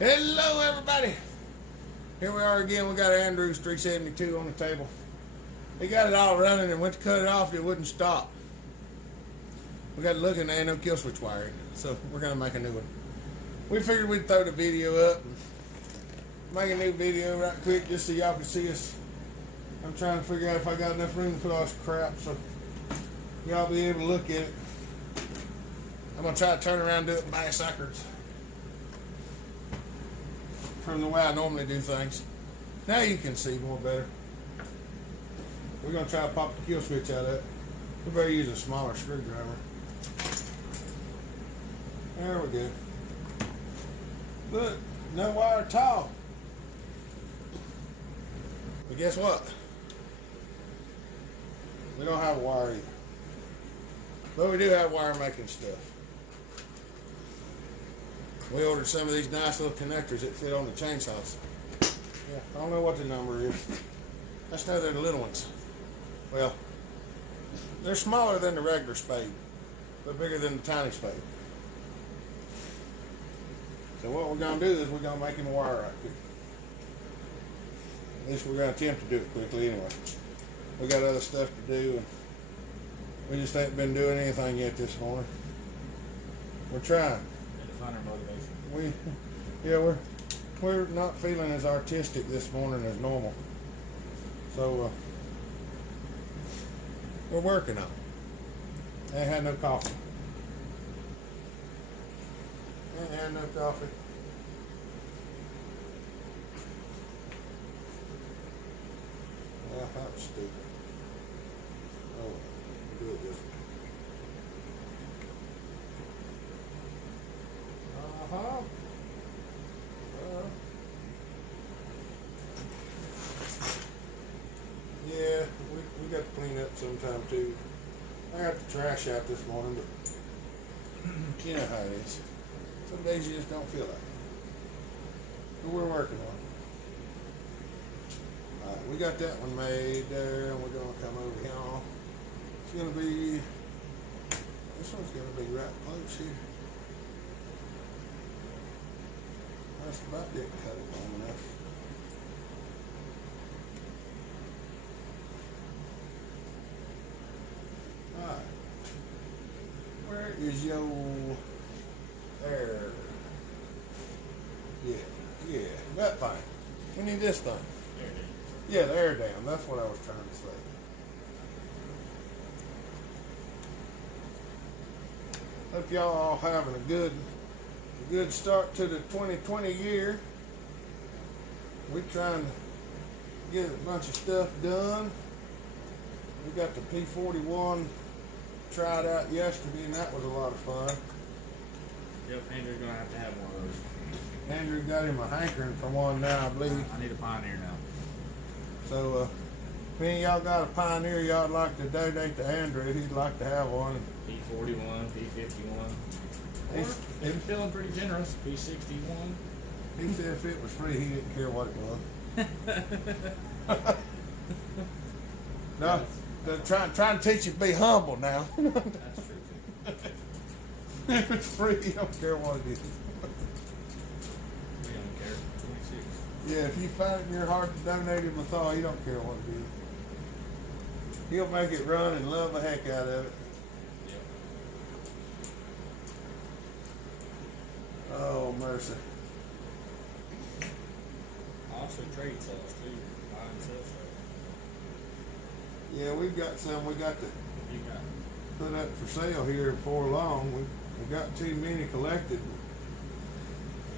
Hello everybody. Here we are again. We got Andrew's 372 on the table. He got it all running and went to cut it off and it wouldn't stop. We got to look and there ain't no kill switch wire in it. So we're going to make a new one. We figured we'd throw the video up and make a new video right quick just so y'all can see us. I'm trying to figure out if I got enough room to put all this crap so y'all be able to look at it. I'm going to try to turn around and do it by suckers from the way I normally do things. Now you can see more better. We're going to try to pop the kill switch out of it. We better use a smaller screwdriver. There we go. Look, no wire at all. But guess what? We don't have a wire either. But we do have wire making stuff. We ordered some of these nice little connectors that fit on the chainsaws. Yeah, I don't know what the number is. I just know they're the little ones. Well, they're smaller than the regular spade, but bigger than the tiny spade. So what we're going to do is we're going to make him a wire right quick. At least we're going to attempt to do it quickly anyway. We got other stuff to do, and we just ain't been doing anything yet this morning. We're trying. Find our motivation. We're not feeling as artistic this morning as normal. So we're working on it. Ain't had no coffee. Ain't had no coffee. Well, that was stupid. Oh, do it this way. Yeah, we got to clean up sometime too. I got the trash out this morning, but you know how it is. Some days you just don't feel like it. But we're working on it. Alright, we got that one made there, and we're going to come over here. It's going to be, this one's going to be right close here. That's about didn't cut it long enough. Alright. Where is your there? Yeah, that thing. We need this thing. Yeah, the air dam. That's what I was trying to say. Hope y'all all having a good start to the 2020 year. We're trying to get a bunch of stuff done. We got the P41 tried out yesterday, and that was a lot of fun. Yep, Andrew's gonna have to have one of those. Andrew got him a hankering for one now, I believe. I need a Pioneer now. So, if any of y'all got a Pioneer y'all'd like to donate to Andrew, he'd like to have one. P41, P51. He's feeling pretty generous. P61. He said if it was free, he didn't care what it was. No, they're trying to teach you to be humble now. That's true. If it's free, you don't care what it is. We don't care. 26. Yeah, if you find it in your heart to donate him a thaw, he don't care what it is. He'll make it run and love the heck out of it. Yep. Oh, mercy. I also trade cells too. Buy and sell stuff. Yeah, we've got some we got to You got put up for sale here before long. We got too many collected.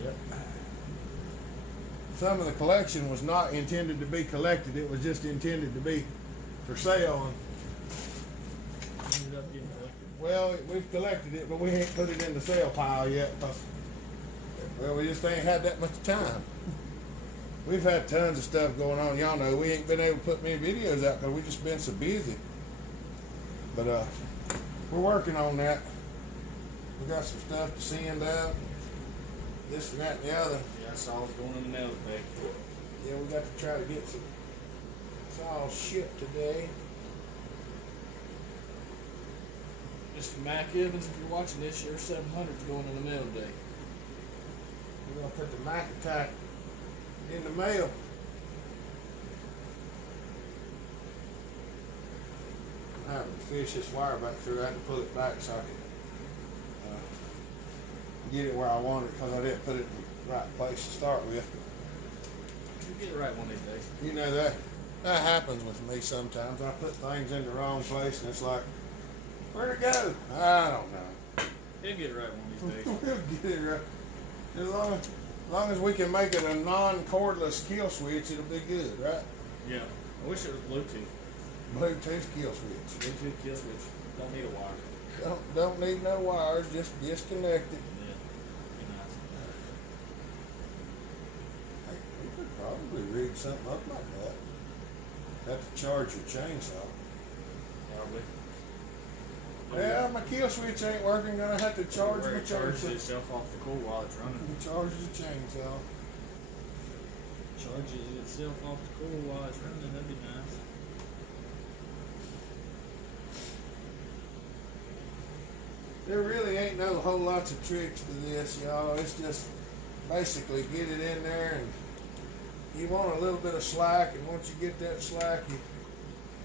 Yep. Some of the collection was not intended to be collected. It was just intended to be for sale. And Ended up getting collected. well, we've collected it, but we ain't put it in the sale pile yet. Well, we just ain't had that much time. We've had tons of stuff going on. Y'all know we ain't been able to put many videos out because we just been so busy. But we're working on that. We got some stuff to send out. This and that and the other. Yeah, I saw it going in the mail today. Yeah, we got to try to get some saws shipped today. Mr. Mac Evans, if you're watching this, your 700's going in the mail today. We're gonna put the Mac attack in the mail. I'm having to fish this wire back through. I had to pull it back so I could get it where I want it, because I didn't put it in the right place to start with. You get it right one of these days. You know that happens with me sometimes. I put things in the wrong place and it's like, where'd it go? I don't know. He'll get it right one of these days. We'll get it right. As long as we can make it a non-cordless kill switch, it'll be good, right? Yeah. I wish it was Bluetooth. Bluetooth kill switch. Bluetooth kill switch. Don't need a wire. Don't need no wires, just disconnect it. Yeah. Be nice. Hey, you could probably rig something up like that. Have to charge your chainsaw. Probably. Yeah, my kill switch ain't working. Gonna have to charge Where my it charges chainsaw. itself off the cord while it's running. Charge the chainsaw. Charges itself off the cord while it's running. That'd be nice. There really ain't no whole lots of tricks to this, y'all. It's just basically get it in there, and you want a little bit of slack, and once you get that slack, you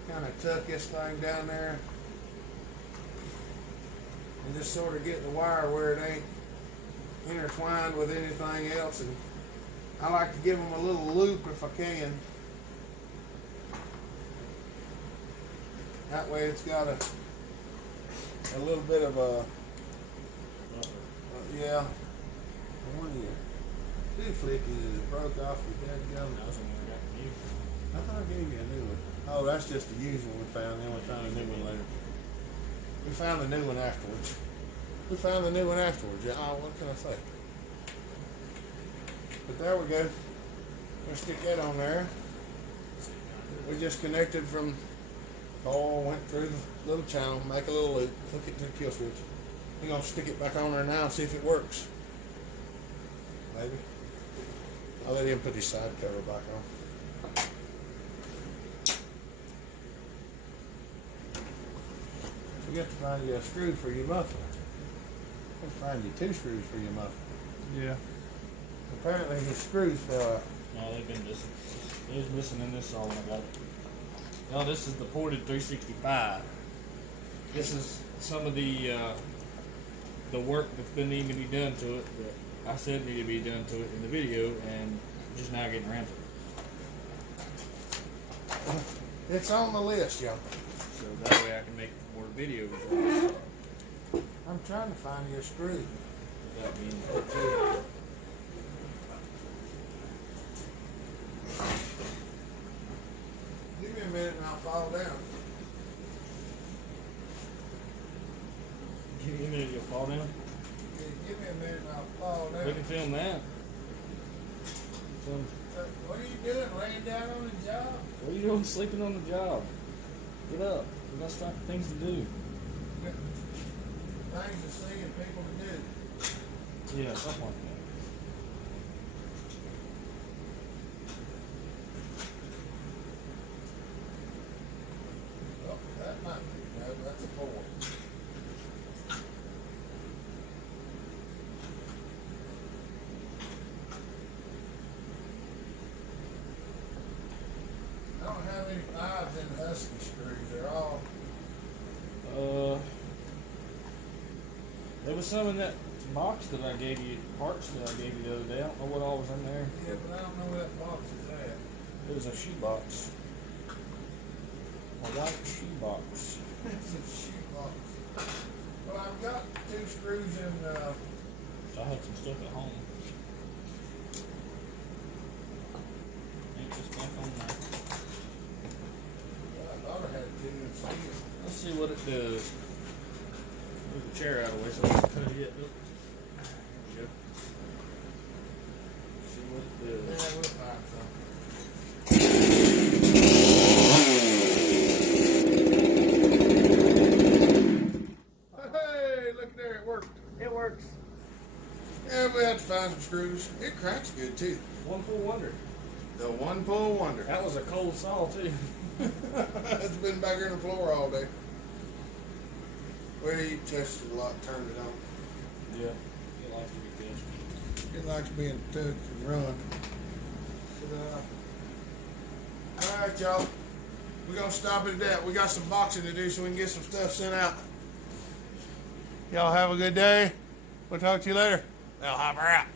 kind of tuck this thing down there and just sort of get the wire where it ain't intertwined with anything else. And I like to give them a little loop if I can. That way it's got a little bit of a, yeah. And when you do flick it, it broke off your dead gum. That was when we got from you. I thought I gave you a new one. Oh, that's just the used one we found. Then we found a new one later. We found the new one afterwards. Yeah, oh, what can I say? But there we go. Let's stick that on there. We just connected from all went through the little channel, make a little loop, hook it to the kill switch. We're gonna stick it back on there now and see if it works. Maybe. I'll let him put his side cover back on. Forget to find you a screw for your muffler. Let's find you 2 screws for your muffler. Yeah. Apparently his screws fell out. No, they've been missing. They was missing in this saw when I got it. No, this is the ported 365. This is some of the work that's been needing to be done to it that I said needed to be done to it in the video, and just now getting around to it. It's on the list, y'all. So that way I can make more videos. I'm trying to find you a screw. Without being Give me a minute and I'll fall down. Give me a minute, you'll fall down. Yeah, give me a minute and I'll fall We down. can film that. What are you doing? Laying down on the job? What are you doing sleeping on the job? Get up. We got things to do. Things to see and people to do. Yeah, something like that. Oh, that might be. No, that's a 4. I don't have any 5s in Husky screws. They're all. There was some in that box that I gave you, parts that I gave you the other day. I don't know what all was in there. Yeah, but I don't know where that box is at. It was a shoe box. A white shoe box. It's a shoe box. Well, I've got 2 screws in. I had some stuff at home. Ain't just back on there. I thought I had 2 in steel. Let's see what it does. Move the chair out of the way so I can cut it. There we go. See what it Yeah, does. we'll find some. Hey, look there, it worked. It works. Yeah, we had to find some screws. It cranks good too. One pull wonder. The one pull wonder. That was a cold saw too. It's been back here on the floor all day. Well, you tested a lot, turned it on. Yeah. You like to be good. He likes being touched and run. But, all right, y'all. We're gonna stop it at that. We got some boxing to do so we can get some stuff sent out. Y'all have a good day. We'll talk to you later. I'll hop her out.